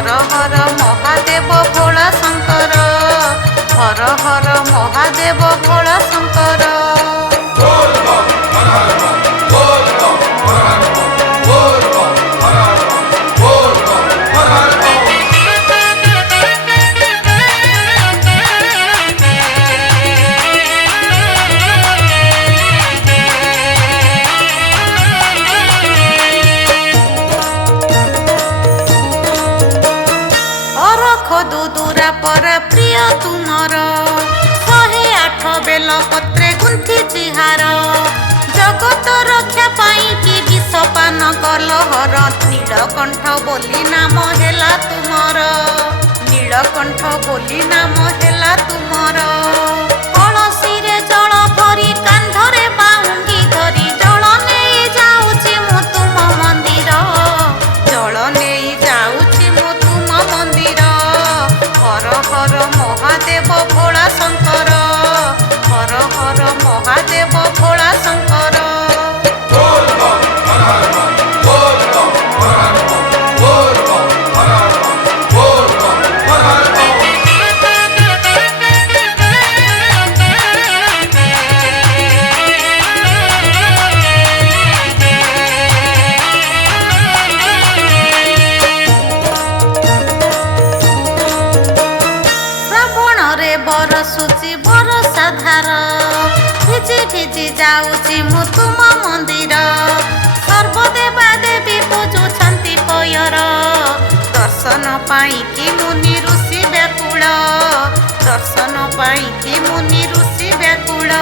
हर हर महादेव भोला शंकर, हर हर महादेव भोला शंकर। दूरा पर प्रिय तुमर 108 बेल पत्रे गुंथि चिहार, जगत रक्षा पाई कि विषपान कलहर, नीलकंठ बोली नाम हेला तुमर, नीलकंठ बोली नाम हेला तुमर। कलसी रे जल भरी कांधरे बाउंगी धरी, जल नहीं जाऊची मु तुम मंदिर, जल नहीं जाऊची मु तुम मंदिर। हर हर महादेव भोला शंकर, हर हर महादेव भोला शंकर। बरसुची बरसा धार, भिजी भिजी जाऊची मु तुम मंदिर, सर्वदेवा देवी पूजुछंती पयर, दर्शन पाई कि मुनि ऋषि व्याकुल, दर्शन पाई कि मुनि ऋषि व्याकुल।